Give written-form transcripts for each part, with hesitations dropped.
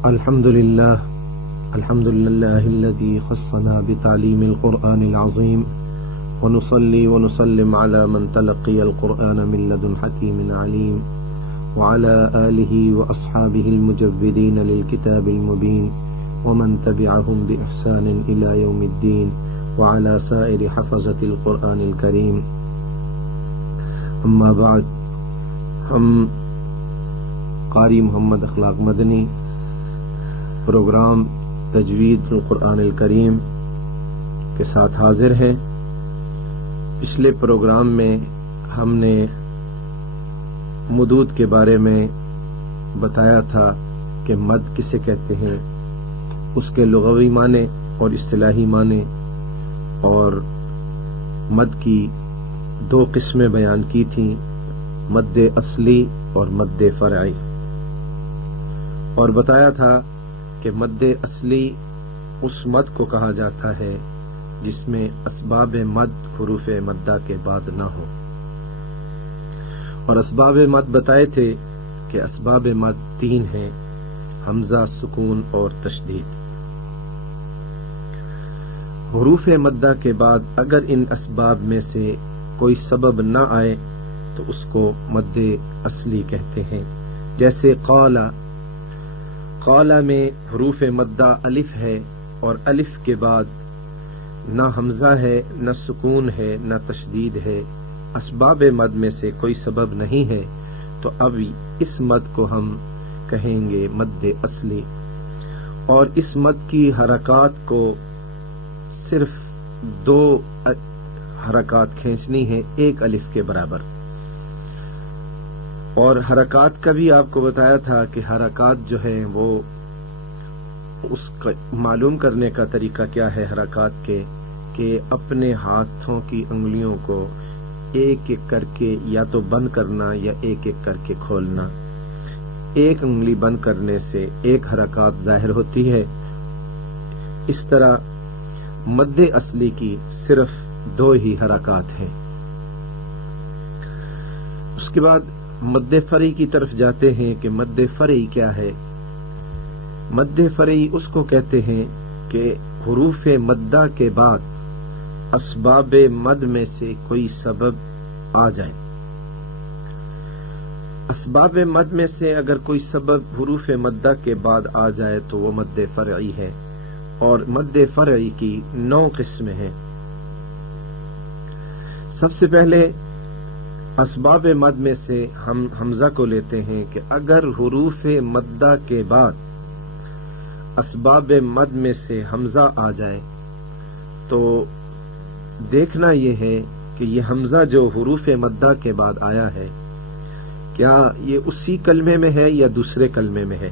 الحمد لله الذي خصنا بتعليم القرآن العظيم ونصلي ونسلم على من تلقي القرآن من لدن حكيم عليم وعلى آله وأصحابه المجودين للكتاب المبين ومن تبعهم بإحسان إلى يوم الدين وعلى سائر حفظة القرآن الكريم. اما بعد، ہم قاری محمد اخلاق مدنی پروگرام تجوید القرآن الکریم کے ساتھ حاضر ہیں. پچھلے پروگرام میں ہم نے مدود کے بارے میں بتایا تھا کہ مد کسے کہتے ہیں، اس کے لغوی معنی اور اصطلاحی معنی، اور مد کی دو قسمیں بیان کی تھیں، مد اصلی اور مد فرعی، اور بتایا تھا کہ مد اصلی اس مد کو کہا جاتا ہے جس میں اسباب مد حروف مدہ کے بعد نہ ہو. اور اسباب مد بتائے تھے کہ اسباب مد تین ہیں: حمزہ، سکون اور تشدید. حروف مدہ کے بعد اگر ان اسباب میں سے کوئی سبب نہ آئے تو اس کو مد اصلی کہتے ہیں. جیسے قال میں حروف مدہ الف ہے اور الف کے بعد نہ حمزہ ہے، نہ سکون ہے، نہ تشدید ہے، اسباب مد میں سے کوئی سبب نہیں ہے، تو اب اس مد کو ہم کہیں گے مد اصلی. اور اس مد کی حرکات کو صرف دو حرکات کھینچنی ہے، ایک الف کے برابر. اور حرکات کا بھی آپ کو بتایا تھا کہ حرکات جو ہیں وہ اس کا معلوم کرنے کا طریقہ کیا ہے حرکات کے، کہ اپنے ہاتھوں کی انگلیوں کو ایک ایک کر کے یا تو بند کرنا یا ایک ایک کر کے کھولنا. ایک انگلی بند کرنے سے ایک حرکات ظاہر ہوتی ہے. اس طرح مد اصلی کی صرف دو ہی حرکات ہیں. اس کے بعد مد فرعی کی طرف جاتے ہیں کہ مد فرعی کیا ہے. مد فرعی اس کو کہتے ہیں کہ حروف مدہ کے بعد اسباب مد میں سے کوئی سبب آ جائے. اسباب مد میں سے اگر کوئی سبب حروف مدہ کے بعد آ جائے تو وہ مد فرعی ہے. اور مد فرعی کی 9 قسمیں ہیں. سب سے پہلے اسباب مد میں سے ہم حمزہ کو لیتے ہیں کہ اگر حروف مدہ کے بعد اسباب مد میں سے حمزہ آ جائے تو دیکھنا یہ ہے کہ یہ حمزہ جو حروف مدہ کے بعد آیا ہے کیا یہ اسی کلمے میں ہے یا دوسرے کلمے میں ہے.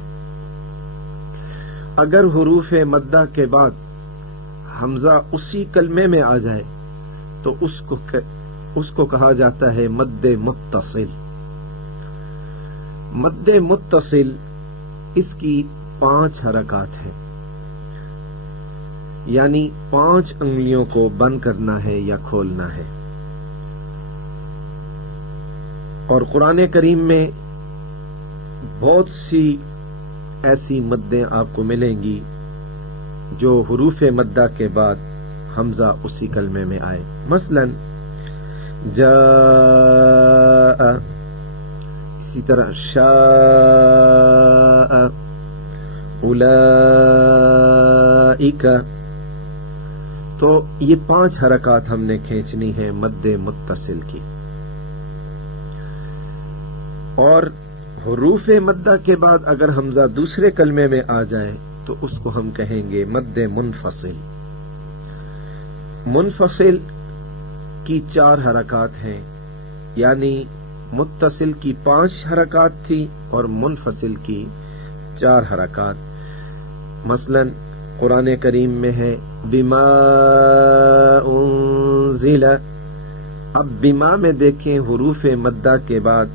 اگر حروف مدہ کے بعد حمزہ اسی کلمے میں آ جائے تو اس کو کہا جاتا ہے مد متصل. مد متصل اس کی 5 حرکات ہیں، یعنی 5 انگلیوں کو بند کرنا ہے یا کھولنا ہے. اور قرآن کریم میں بہت سی ایسی مدیں آپ کو ملیں گی جو حروف مدہ کے بعد حمزہ اسی کلمے میں آئے. مثلا جاء، اسی طرح شاء، اولئک. تو یہ 5 حرکات ہم نے کھینچنی ہے مد متصل کی. اور حروف مدہ کے بعد اگر حمزہ دوسرے کلمے میں آ جائے تو اس کو ہم کہیں گے مد منفصل. منفصل کی 4 حرکات ہیں، یعنی متصل کی 5 حرکات تھی اور منفصل کی 4 حرکات. مثلا قرآن کریم میں ہے بما انزل. اب بما میں دیکھیں حروف مدہ کے بعد،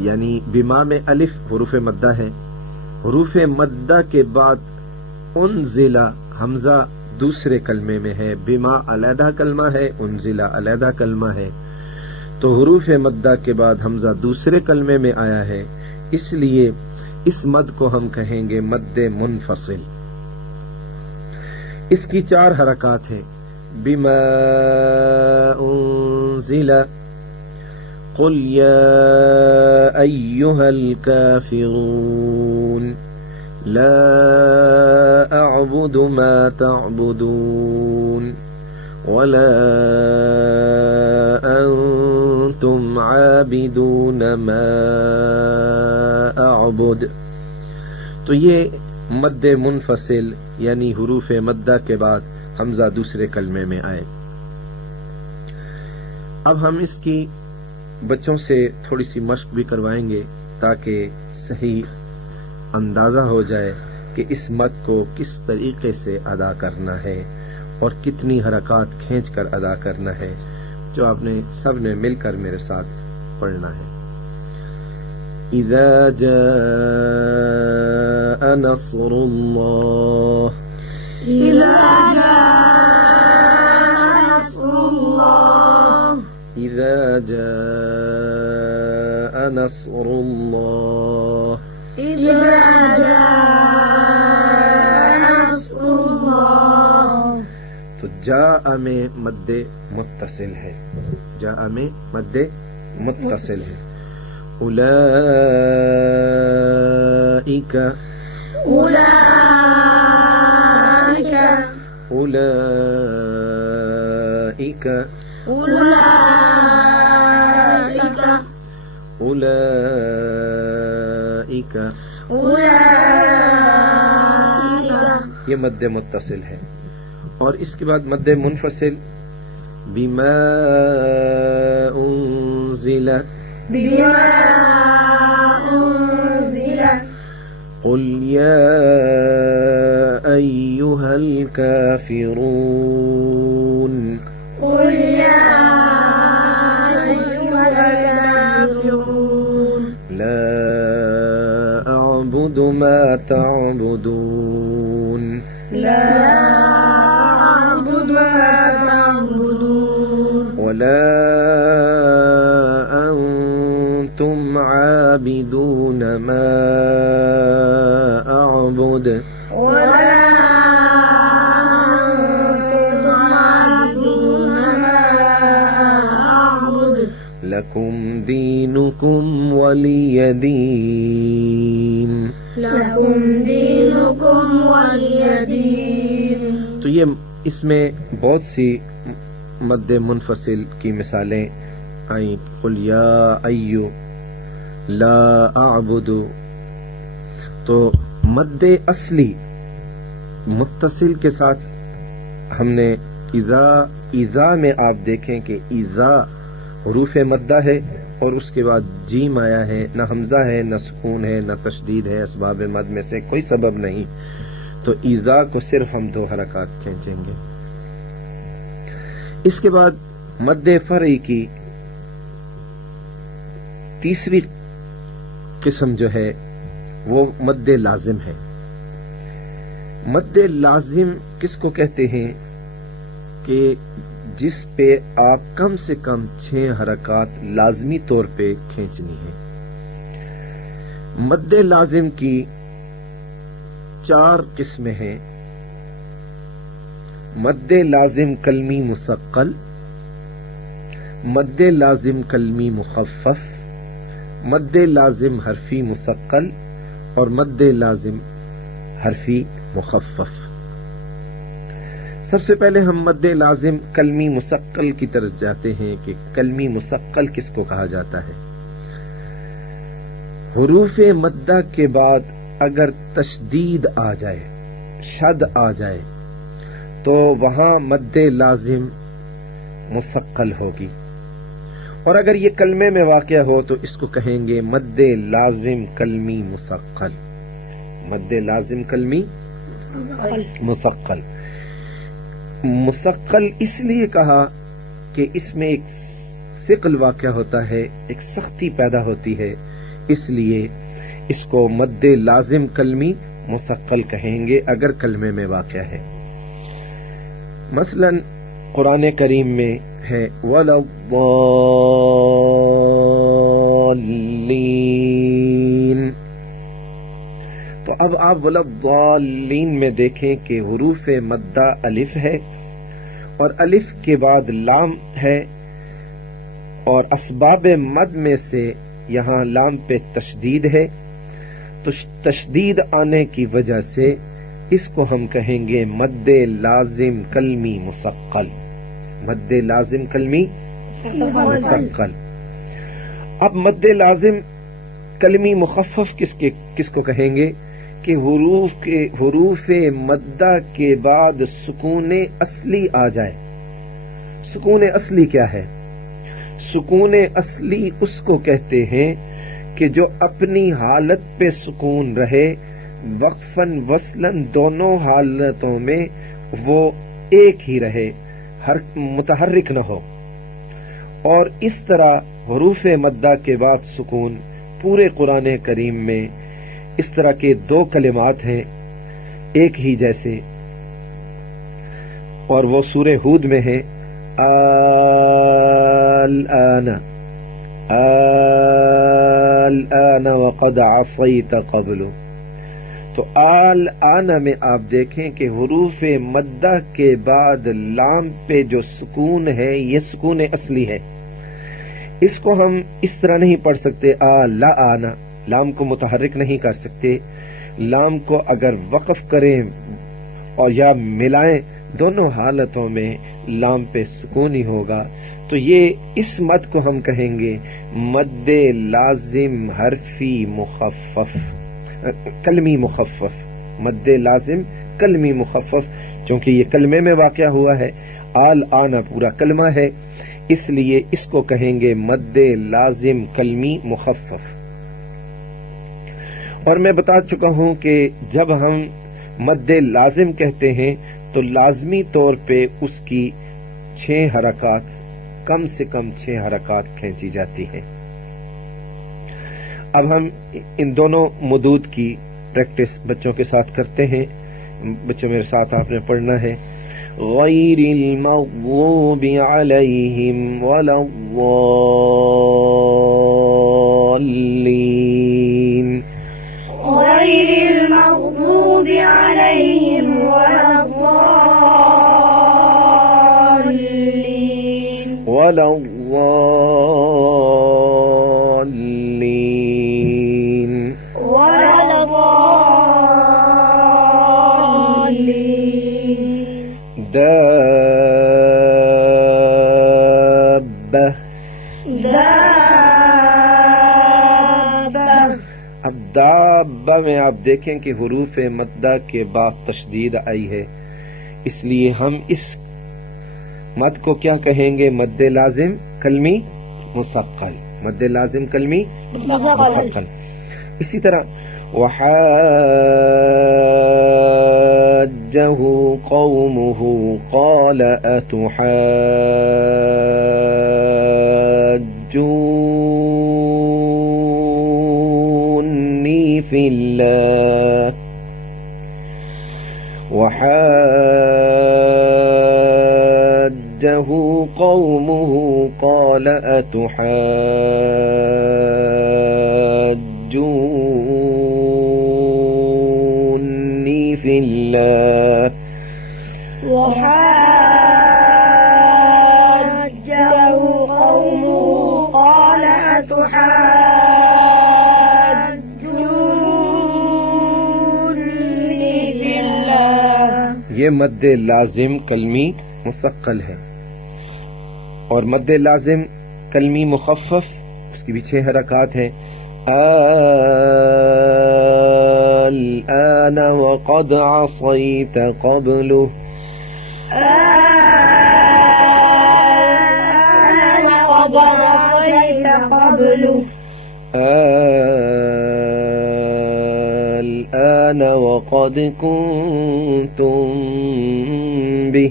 یعنی بما میں الف حروف مدہ ہے، حروف مدہ کے بعد انزل حمزہ دوسرے کلمے میں ہے. بما علیحدہ کلمہ ہے، انزل علیحدہ کلمہ ہے، تو حروف مدہ کے بعد حمزہ دوسرے کلمے میں آیا ہے، اس لیے اس مد کو ہم کہیں گے مد منفصل. اس کی 4 حرکات ہیں. بما انزل قل یا ایھا الکافرون لا اعبد ما تعبدون ولا انتم عابدون ما اعبد. تو یہ مد منفصل یعنی حروف مدہ کے بعد حمزہ دوسرے کلمے میں آئے. اب ہم اس کی بچوں سے تھوڑی سی مشق بھی کروائیں گے تاکہ صحیح اندازہ ہو جائے کہ اس مد کو کس طریقے سے ادا کرنا ہے اور کتنی حرکات کھینچ کر ادا کرنا ہے، جو آپ نے سب نے مل کر میرے ساتھ پڑھنا ہے. اذا جاء نصر اللہ، اذا جاء نصر اللہ، اذا جاء نصر اللہ، اذا جاء نصر اللہ. تو جاء میں مد متصل ہے، جاء میں مد متصل ہے. اولئک، اولئک، اولئک، اولئک، اولئک، اولئک. یہ مد متصل ہے. اور اس کے بعد مد منفصل بما انزل، بما انزل قل یا ایھا الکافرون، قل یا ایھا الکافرون لا اعبد ما تعبدون لا اعبد ما تعبدون ولا انتم عابدون ما اعبد ولا انتم عابدون ما اعبد لکم دینکم ولی دین. لکم دینکم ولی دین. تو یہ اس میں بہت سی مد منفصل کی مثالیں آئیں. قل یا ایو، لا اعبد. تو مد اصلی متصل کے ساتھ ہم نے اذا میں آپ دیکھیں کہ اذا حروف مدہ ہے اور اس کے بعد جیم آیا ہے، نہ حمزہ ہے، نہ سکون ہے، نہ تشدید ہے، اسباب مد میں سے کوئی سبب نہیں. تو اذا کو صرف ہم 2 حرکات کھینچیں گے. اس کے بعد مد فرعی کی تیسری قسم جو ہے وہ مد لازم ہے. مد لازم کس کو کہتے ہیں؟ کہ جس پہ آپ کم سے کم 6 حرکات لازمی طور پہ کھینچنی ہے. مد لازم کی 4 قسمیں ہیں. مد لازم کلمی مثقل، مد لازم کلمی مخفف، مد لازم حرفی مثقل اور مد لازم حرفی مخفف. سب سے پہلے ہم مد لازم کلمی مثقل کی طرف جاتے ہیں کہ کلمی مثقل کس کو کہا جاتا ہے. حروف مدہ کے بعد اگر تشدید آ جائے، شد آ جائے، تو وہاں مد لازم مثقل ہوگی. اور اگر یہ کلمے میں واقع ہو تو اس کو کہیں گے مد لازم کلمی مثقل. مد لازم کلمی مثقل. مثقل اس لیے کہا کہ اس میں ایک ثقل واقع ہوتا ہے، ایک سختی پیدا ہوتی ہے، اس لیے اس کو مد لازم کلمی مثقل کہیں گے اگر کلمے میں واقع ہے. مثلا قرآن کریم میں ہے وَلَا الضَّالِّينَ، تو اب آپ ولضالین میں دیکھیں کہ حروف مدہ الف ہے اور الف کے بعد لام ہے، اور اسباب مد میں سے یہاں لام پہ تشدید ہے، تو تشدید آنے کی وجہ سے اس کو ہم کہیں گے مد لازم کلمی مثقل، مد لازم کلمی مثقل۔ اب مد لازم کلمی مخفف کس کو کہیں گے؟ کہ حروف مدہ کے بعد سکون اصلی آ جائے۔ سکون اصلی کیا ہے؟ سکون اصلی اس کو کہتے ہیں کہ جو اپنی حالت پہ سکون رہے، وقفاً وصلاً دونوں حالتوں میں وہ ایک ہی رہے، ہر متحرک نہ ہو۔ اور اس طرح حروف مدہ کے بعد سکون پورے قرآن کریم میں اس طرح کے 2 کلمات ہیں ایک ہی جیسے، اور وہ سورہ ہود میں ہے الآن وقد عصیت قبل۔ تو الآن میں آپ دیکھیں کہ حروف مدہ کے بعد لام پہ جو سکون ہے یہ سکون اصلی ہے۔ اس کو ہم اس طرح نہیں پڑھ سکتے آنا، لام کو متحرک نہیں کر سکتے۔ لام کو اگر وقف کریں اور یا ملائیں، دونوں حالتوں میں لام پہ سکون ہی ہوگا۔ تو یہ اس مد کو ہم کہیں گے مد لازم حرفی مخفف، کلمی مخفف، مد لازم کلمی مخفف، چونکہ یہ کلمے میں واقع ہوا ہے، آنا پورا کلمہ ہے، اس لیے اس کو کہیں گے مد لازم کلمی مخفف۔ اور میں بتا چکا ہوں کہ جب ہم مد لازم کہتے ہیں تو لازمی طور پہ اس کی 6 حرکات، کم سے کم 6 حرکات کھینچی جاتی ہیں۔ اب ہم ان دونوں مدود کی پریکٹس بچوں کے ساتھ کرتے ہیں۔ بچوں میرے ساتھ آپ نے پڑھنا ہے غیر المغضوب علیہم ولا الضالین، غیر المغضوب علیہم ولا الضالین ولا الضالین ولا الضالین۔ دابہ، دابہ، اب دابہ میں آپ دیکھیں کہ حروف مدہ کے بعد تشدید آئی ہے، اس لیے ہم اس مد کو کیا کہیں گے؟ مد لازم کلمی مثقل، مد لازم کلمی مثقل۔ اسی طرح وحاجه قومه قال أتحاجوني في الله، وحاجه قومه قال أتحاجوني في الله، وحاجه قومه قال أتحاجوني في الله۔ یہ مد لازم کلمی مثقل ہے، اور مد لازم کلمی مخفف اس کی بھی 6 حرکات ہیں۔ الآن وقد عصيت قبله، الآن وقد عصيت قبله، الآن وقد كنتم به،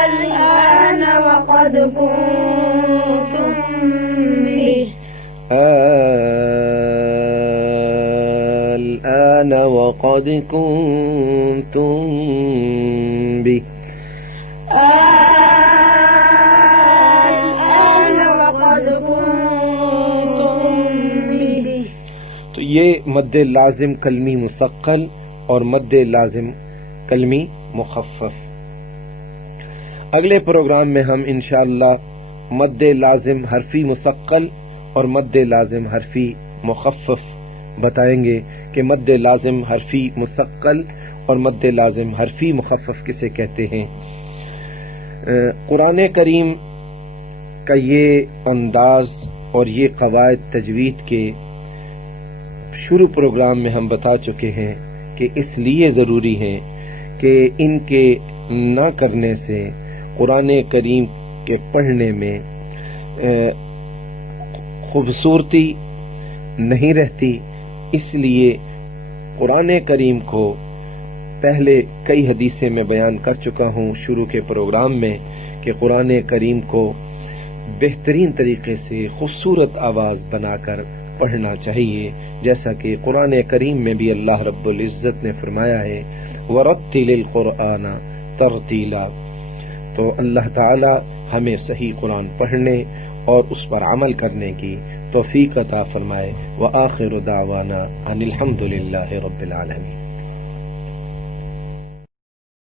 الآن وقد كنتم به، الآن وقد كنتم به، الآن وقد كنتم به، مد لازم کلمی مثقل اور مد لازم کلمی مخفف. اگلے پروگرام میں ہم انشاءاللہ مد لازم حرفی مثقل اور مد لازم حرفی مخفف بتائیں گے کہ مد لازم حرفی مثقل اور مد لازم حرفی مخفف کسے کہتے ہیں. قرآن کریم کا یہ انداز اور یہ قواعد تجوید کے شروع پروگرام میں ہم بتا چکے ہیں کہ اس لیے ضروری ہیں کہ ان کے نہ کرنے سے قرآن کریم کے پڑھنے میں خوبصورتی نہیں رہتی. اس لیے قرآن کریم کو پہلے کئی حدیثیں میں بیان کر چکا ہوں شروع کے پروگرام میں کہ قرآن کریم کو بہترین طریقے سے خوبصورت آواز بنا کر پڑھنا چاہیے، جیسا کہ قرآن کریم میں بھی اللہ رب العزت نے فرمایا ہے وَرَتِّلِ الْقُرْآنَ تَرْتِيلًا. تو اللہ تعالی ہمیں صحیح قرآن پڑھنے اور اس پر عمل کرنے کی توفیق عطا فرمائے. وآخر دعوانا ان الحمد للہ رب العالمین.